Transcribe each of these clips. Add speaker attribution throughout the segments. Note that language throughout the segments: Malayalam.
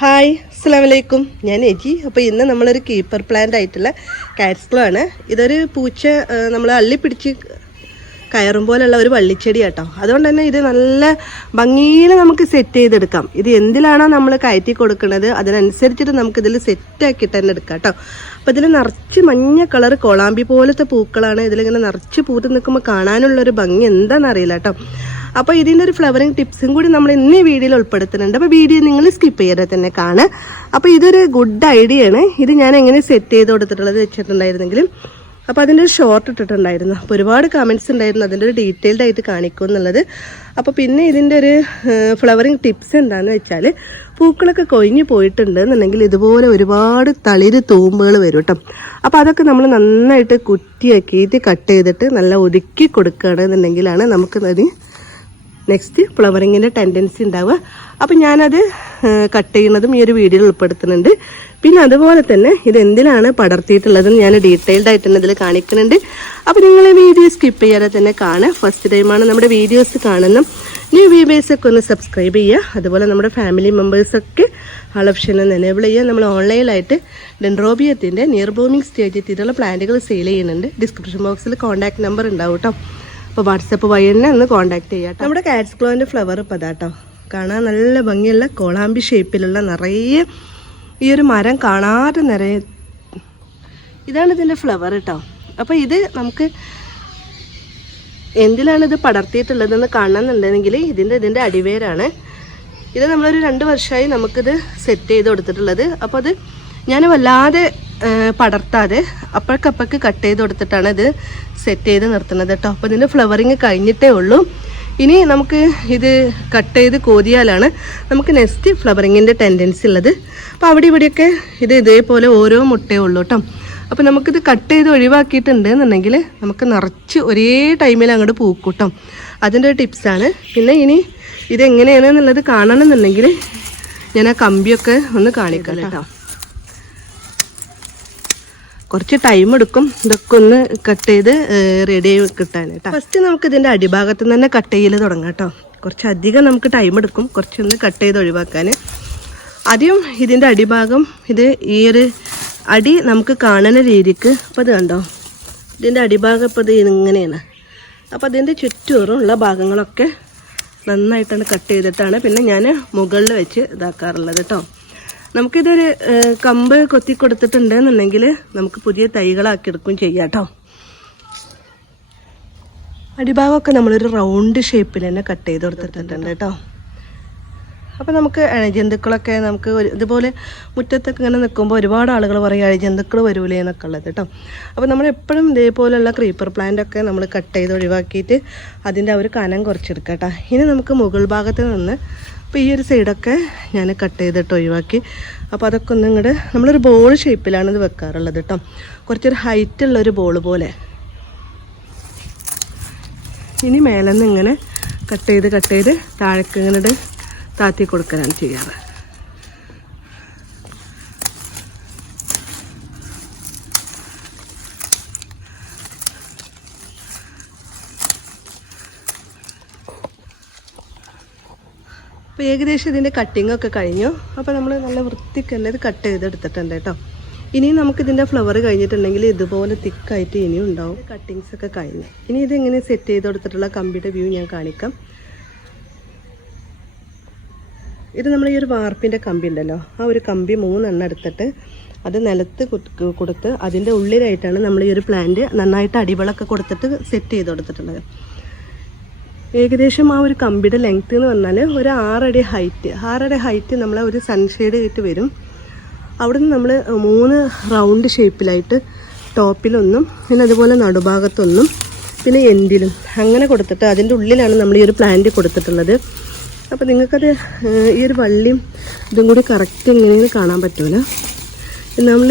Speaker 1: ഹായ് അസ്സാം വലൈക്കും ഞാൻ എജി. അപ്പോൾ ഇന്ന് നമ്മളൊരു കീപ്പർ പ്ലാന്റ് ആയിട്ടുള്ള കാറ്റ്സ്ക്ലോ ആണ്. ഇതൊരു പൂച്ച നമ്മൾ അള്ളി പിടിച്ച് കയറും പോലുള്ള ഒരു വള്ളിച്ചെടി കേട്ടോ അതുകൊണ്ട് തന്നെ ഇത് നല്ല ഭംഗിയിൽ നമുക്ക് സെറ്റ് ചെയ്തെടുക്കാം. ഇത് എന്തിലാണോ നമ്മൾ കയറ്റി കൊടുക്കുന്നത് അതിനനുസരിച്ചിട്ട് നമുക്കിതിൽ സെറ്റ് സെറ്റാക്കിയിട്ട് തന്നെ എടുക്കാം കേട്ടോ അപ്പോൾ ഇതിൽ നിറച്ച് മഞ്ഞ കളർ കൊളാമ്പി പോലത്തെ പൂക്കളാണ് ഇതിലിങ്ങനെ നിറച്ച് പൂത്ത് നിൽക്കുമ്പോൾ കാണാനുള്ളൊരു ഭംഗി എന്താണെന്നറിയില്ല കേട്ടോ അപ്പോൾ ഇതിന്റെ ഒരു ഫ്ലവറിങ് ടിപ്സും കൂടി നമ്മൾ ഇന്ന് ഈ വീഡിയോയിൽ ഉൾപ്പെടുത്തുന്നുണ്ട്. അപ്പോൾ വീഡിയോ നിങ്ങൾ സ്കിപ്പ് ചെയ്യാതെ തന്നെ കാണുക. അപ്പോൾ ഇതൊരു ഗുഡ് ഐഡിയ ആണ്. ഇത് ഞാൻ എങ്ങനെ സെറ്റ് ചെയ്ത് കൊടുത്തിട്ടുള്ളത് വെച്ചിട്ടുണ്ടായിരുന്നെങ്കിലും. അപ്പോൾ അതിന്റെ ഒരു ഷോർട്ട് ഇട്ടിട്ടുണ്ടായിരുന്നു. അപ്പോൾ ഒരുപാട് കമന്റ്സ് ഉണ്ടായിരുന്നു. അതിന്റെ ഒരു ഡീറ്റെയിൽഡ് ആയിട്ട് കാണിക്കും എന്നുള്ളത്. അപ്പോൾ പിന്നെ ഇതിന്റെ ഒരു ഫ്ലവറിങ് ടിപ്സ് എന്താണെന്ന് വെച്ചാൽ പൂക്കളൊക്കെ കൊഴിഞ്ഞു പോയിട്ടുണ്ട് എന്നുണ്ടെങ്കിൽ ഇതുപോലെ ഒരുപാട് തളിര് തൂമ്പുകൾ വരും കേട്ടോ അപ്പോൾ അതൊക്കെ നമ്മൾ നന്നായിട്ട് കുറ്റിയാക്കിയിട്ട് കട്ട് ചെയ്തിട്ട് നല്ല ഒതുക്കി കൊടുക്കുകയാണെന്നുണ്ടെങ്കിലാണ് നമുക്ക് അതിന് നെക്സ്റ്റ് ഫ്ലവറിങ്ങിന്റെ ടെൻഡൻസി ഉണ്ടാവുക. അപ്പം ഞാനത് കട്ട് ചെയ്യുന്നതും ഈ ഒരു വീഡിയോയിൽ ഉൾപ്പെടുത്തുന്നുണ്ട്. പിന്നെ അതുപോലെ തന്നെ ഇത് എന്തിനാണ് പടർത്തിയിട്ടുള്ളതെന്ന് ഞാൻ ഡീറ്റെയിൽഡ് ആയിട്ട് തന്നെ ഇതിൽ കാണിക്കുന്നുണ്ട്. അപ്പോൾ നിങ്ങൾ വീഡിയോ സ്കിപ്പ് ചെയ്യാതെ തന്നെ കാണുക. ഫസ്റ്റ് ടൈമാണ് നമ്മുടെ വീഡിയോസ് കാണുന്ന ന്യൂ വ്യൂവേഴ്സൊക്കെ ഒന്ന് സബ്സ്ക്രൈബ് ചെയ്യുക. അതുപോലെ നമ്മുടെ ഫാമിലി മെമ്പേഴ്സൊക്കെ ആൾ ഓപ്ഷൻ ഒന്ന് എനേബിൾ ചെയ്യുക. നമ്മൾ ഓൺലൈനായിട്ട് ഡെൻഡ്രോബിയത്തിന്റെ നിയർ ബോമിംഗ് സ്റ്റേജിൽ എത്തിയിട്ടുള്ള പ്ലാന്റുകൾ സെയിൽ ചെയ്യുന്നുണ്ട്. ഡിസ്ക്രിപ്ഷൻ ബോക്സിൽ കോൺടാക്ട് നമ്പർ ഉണ്ടാവും കേട്ടോ അപ്പോൾ വാട്സപ്പ് വഴി തന്നെ ഒന്ന് കോൺടാക്ട് ചെയ്യാം നമ്മുടെ കാറ്റ്സ് ക്ലോന്റെ ഫ്ലവർ ഇപ്പോൾ അതാട്ടോ കാണാൻ നല്ല ഭംഗിയുള്ള കോളാമ്പി ഷേപ്പിലുള്ള നിറയെ ഈ ഒരു മരം കാണാതെ നിറയെ ഇതാണ് ഇതിന്റെ ഫ്ലവർ കേട്ടോ അപ്പോൾ ഇത് നമുക്ക് എന്തിലാണ് ഇത് പടർത്തിയിട്ടുള്ളതെന്ന് കാണണമെന്നുണ്ടെങ്കിൽ ഇതിന്റെ ഇതിന്റെ അടിവേരാണ്. ഇത് നമ്മളൊരു രണ്ട് വർഷമായി നമുക്കിത് സെറ്റ് ചെയ്ത് കൊടുത്തിട്ടുള്ളത്. അപ്പോൾ അത് ഞാൻ വല്ലാതെ പടർത്താതെ അപ്പോഴക്കപ്പോഴക്ക് കട്ട് ചെയ്ത് കൊടുത്തിട്ടാണ് ഇത് സെറ്റ് ചെയ്ത് നിർത്തുന്നത് കേട്ടോ അപ്പോൾ ഇതിന്റെ ഫ്ലവറിങ് കഴിഞ്ഞിട്ടേ ഉള്ളൂ. ഇനി നമുക്ക് ഇത് കട്ട് ചെയ്ത് കോതിയാലാണ് നമുക്ക് നെക്സ്റ്റ് ഫ്ലവറിങ്ങിന്റെ ടെൻഡൻസി ഉള്ളത്. അപ്പോൾ അവിടെ ഇവിടെയൊക്കെ ഇത് ഇതേപോലെ ഓരോ മുട്ടയേ ഉള്ളൂ കേട്ടോ അപ്പോൾ നമുക്കിത് കട്ട് ചെയ്ത് ഒഴിവാക്കിയിട്ടുണ്ട് എന്നുണ്ടെങ്കിൽ നമുക്ക് നിറച്ച് ഒരേ ടൈമിൽ അങ്ങോട്ട് പൂക്കൂട്ടോ അതിന്റെ ഒരു ടിപ്സാണ് പിന്നെ ഇനി ഇതെങ്ങനെയാണെന്നുള്ളത് കാണണമെന്നുണ്ടെങ്കിൽ ഞാൻ ആ കമ്പിയൊക്കെ ഒന്ന് കാണിക്കാം കേട്ടോ കുറച്ച് ടൈം എടുക്കും. ഇതൊക്കെ ഒന്ന് കട്ട് ചെയ്ത് റെഡി ആയി കിട്ടാൻ കേട്ടോ. ഫസ്റ്റ് നമുക്ക് ഇതിന്റെ അടിഭാഗത്ത് നിന്ന് തന്നെ കട്ട് ചെയ്യൽ തുടങ്ങാം കേട്ടോ. കുറച്ച് അധികം നമുക്ക് ടൈം എടുക്കും. കുറച്ചൊന്ന് കട്ട് ചെയ്ത് ഒഴിവാക്കാൻ. ആദ്യം ഇതിന്റെ അടിഭാഗം ഇത് ഈ ഒരു അടി നമുക്ക് കാണുന്ന രീതിക്ക് അപ്പോൾ ഇത് കണ്ടോ? ഇതിന്റെ അടിഭാഗം ഇപ്പോൾ ഇത് ഇങ്ങനെയാണ്. അപ്പോൾ അതിന്റെ ചുറ്റൂറും ഉള്ള ഭാഗങ്ങളൊക്കെ നന്നായിട്ടാണ് കട്ട് ചെയ്തിട്ടാണ് പിന്നെ ഞാൻ മുകളിൽ വെച്ച് ഇതാക്കാറുള്ളത് കേട്ടോ. നമുക്കിതൊരു കമ്പ് കൊത്തി കൊടുത്തിട്ടുണ്ടെന്നുണ്ടെങ്കിൽ നമുക്ക് പുതിയ തൈകളാക്കി എടുക്കുകയും ചെയ്യാം കേട്ടോ. അടിഭാഗമൊക്കെ നമ്മളൊരു റൗണ്ട് ഷേപ്പിൽ തന്നെ കട്ട് ചെയ്ത് കൊടുത്തിട്ടുണ്ട് കേട്ടോ. അപ്പോൾ നമുക്ക് അഴജന്തുക്കളൊക്കെ നമുക്ക് ഇതുപോലെ മുറ്റത്തൊക്കെ ഇങ്ങനെ നിൽക്കുമ്പോൾ ഒരുപാട് ആളുകൾ പറയും അഴജന്തുക്കൾ വരൂലേ എന്നൊക്കെ ഉള്ളത് കേട്ടോ. അപ്പോൾ നമ്മൾ എപ്പോഴും ഇതേപോലെയുള്ള ക്രീപ്പർ പ്ലാന്റൊക്കെ നമ്മൾ കട്ട് ചെയ്ത് ഒഴിവാക്കിയിട്ട് അതിന്റെ ആ ഒരു കനം കുറച്ചെടുക്കാം കേട്ടോ. ഇനി നമുക്ക് മുകൾ ഭാഗത്ത് നിന്ന് അപ്പോൾ ഈ ഒരു സൈഡൊക്കെ ഞാൻ കട്ട് ചെയ്തിട്ട് ഒഴിവാക്കി. അപ്പോൾ അതൊക്കെ ഒന്ന് ഇങ്ങോട്ട് നമ്മളൊരു ബോൾ ഷേപ്പിലാണ് ഇത് വെക്കാറുള്ളത് കേട്ടോ കുറച്ചൊരു ഹൈറ്റ് ഉള്ള ഒരു ബോൾ പോലെ. ഇനി മേലെ നിന്ന് ഇങ്ങനെ കട്ട് ചെയ്ത് കട്ട് ചെയ്ത് താഴേക്ക് ഇങ്ങനെ താത്തി കൊടുക്കാനാണ് ചെയ്യാറ്. അപ്പോൾ ഏകദേശം ഇതിന്റെ കട്ടിംഗ് ഒക്കെ കഴിഞ്ഞു. അപ്പോൾ നമ്മൾ നല്ല വൃത്തിക്ക് തന്നെ ഇത് കട്ട് ചെയ്തെടുത്തിട്ടുണ്ട് കേട്ടോ. ഇനിയും നമുക്കിതിന്റെ ഫ്ലവർ കഴിഞ്ഞിട്ടുണ്ടെങ്കിൽ ഇതുപോലെ തിക്കായിട്ട് ഇനിയും ഉണ്ടാവും. കട്ടിങ്സ് ഒക്കെ കഴിഞ്ഞു. ഇനി ഇതെങ്ങനെ സെറ്റ് ചെയ്ത് കൊടുത്തിട്ടുള്ള കമ്പിയുടെ വ്യൂ ഞാൻ കാണിക്കാം. ഇത് നമ്മൾ ഈ ഒരു വാർപ്പിന്റെ കമ്പി ഉണ്ടല്ലോ. ആ ഒരു കമ്പി മൂന്നെണ്ണം എടുത്തിട്ട് അത് നിലത്ത് കൊടുത്ത് അതിന്റെ ഉള്ളിലായിട്ടാണ് നമ്മൾ ഈ ഒരു പ്ലാന്റ് നന്നായിട്ട് അടിവളൊക്കെ കൊടുത്തിട്ട് സെറ്റ് ചെയ്ത് കൊടുത്തിട്ടുള്ളത് ഏകദേശം ആ ഒരു കമ്പിയുടെ ലെങ്ത് എന്ന് പറഞ്ഞാൽ ഒരു ആറടി ഹൈറ്റ് ആറടി ഹൈറ്റ് നമ്മൾ ഒരു സൺഷെയ്ഡ് ആയിട്ട് വരും. അവിടെ നിന്ന് നമ്മൾ മൂന്ന് റൗണ്ട് ഷേപ്പിലായിട്ട് ടോപ്പിലൊന്നും പിന്നെ അതുപോലെ നടുഭാഗത്തൊന്നും പിന്നെ എൻഡിലും അങ്ങനെ കൊടുത്തിട്ട് അതിന്റെ ഉള്ളിലാണ് നമ്മൾ ഈ ഒരു പ്ലാന്റ് കൊടുത്തിട്ടുള്ളത്. അപ്പോൾ നിങ്ങൾക്കത് ഈ ഒരു വള്ളിയും ഇതും കൂടി കറക്റ്റ് എങ്ങനെയെന്ന് കാണാൻ പറ്റൂല. നമ്മൾ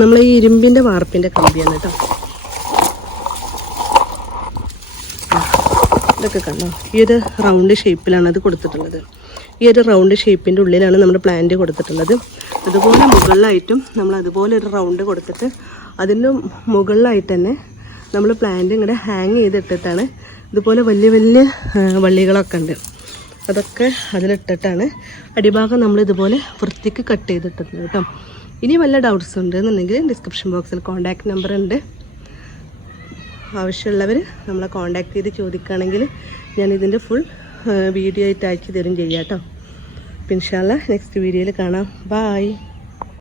Speaker 1: നമ്മൾ ഈ ഇരുമ്പിന്റെ വാർപ്പിന്റെ കമ്പിയാണ് കേട്ടോ. ഇതൊക്കെ കണ്ടോ ഈ ഒരു റൗണ്ട് ഷേപ്പിലാണ് അത് കൊടുത്തിട്ടുള്ളത്. ഈ ഒരു റൗണ്ട് ഷേപ്പിന്റെ ഉള്ളിലാണ് നമ്മൾ പ്ലാന്റ് കൊടുത്തിട്ടുള്ളത്. അതുപോലെ മുകളിലായിട്ടും നമ്മൾ അതുപോലെ ഒരു റൗണ്ട് കൊടുത്തിട്ട് അതിന്റെ മുകളിലായിട്ട് തന്നെ നമ്മൾ പ്ലാന്റ് ഇങ്ങനെ ഹാങ് ചെയ്തിട്ടിട്ടാണ് ഇതുപോലെ വലിയ വലിയ വള്ളികളൊക്കെ ഉണ്ട്. അതൊക്കെ അതിലിട്ടിട്ടാണ് അടിഭാഗം നമ്മൾ ഇതുപോലെ വൃത്തിക്ക് കട്ട് ചെയ്തിട്ടുണ്ട് കേട്ടോ. ഇനി വല്ല ഡൗട്ട്സ് ഉണ്ട് എന്നുണ്ടെങ്കിൽ ഡിസ്ക്രിപ്ഷൻ ബോക്സിൽ കോൺടാക്ട് നമ്പർ ഉണ്ട്. ആവശ്യമുള്ളവർ നമ്മളെ കോണ്ടാക്ട് ചെയ്ത് ചോദിക്കുകയാണെങ്കിൽ ഞാൻ ഇതിന്റെ ഫുൾ വീഡിയോ ആയിട്ട് അയച്ചു തരും ചെയ്യാം കേട്ടോ പിൻഷാല്ല നെക്സ്റ്റ് വീഡിയോയിൽ കാണാം. ബായ്